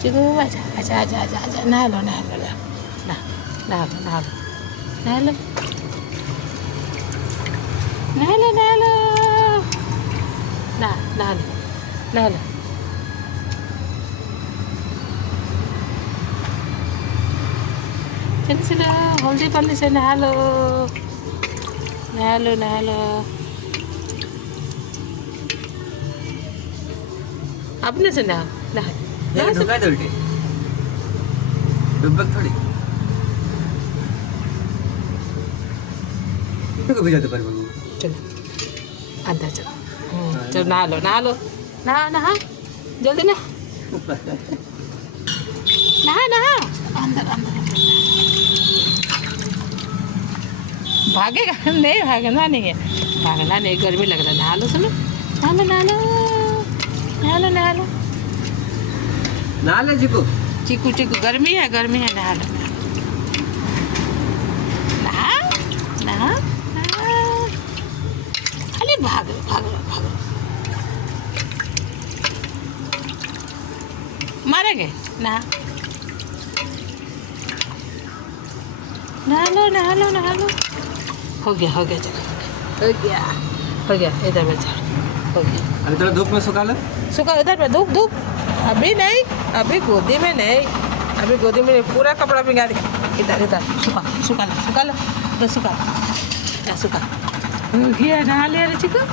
चिकू आजा आजा आजा आजा आजा नहा लो नहा लो नहा नहा लो नहा लो नहा लो नहा लो नहा लो नहा नहा लो नहा लो चलो चलो हल्दी पानी से नहा लो नहा लो नहा लो अपने से नहा नहा ये ढुका दे उल्टी डुबक थोड़ी को भेजाते पर बाबू चलो अंदर चलो चलो नहा लो नहा नहा जल्दी ना नहा नहा अंदर अंदर भागेगा नहीं भागना नहीं है भागना नहीं गर्मी लग रहा है नहा लो सुनो नहा लो नहा लो नहा लो नहा लो ना ले चिकू चीकू चीकू गर्मी है नहा लो नहा नहा नहा खाली भाग भाग मारेंगे नहा नहा लो हो गया चलो हो गया इधर में चल हो गया अरे थोड़ा धूप में सुखा लो सुखा इधर में धूप अभी नहीं अभी गोदी में नहीं अभी गोदी में पूरा कपड़ा भिगा दे इधर सुखा लो इधर सुखा हो गया नहा लिया रे चिकू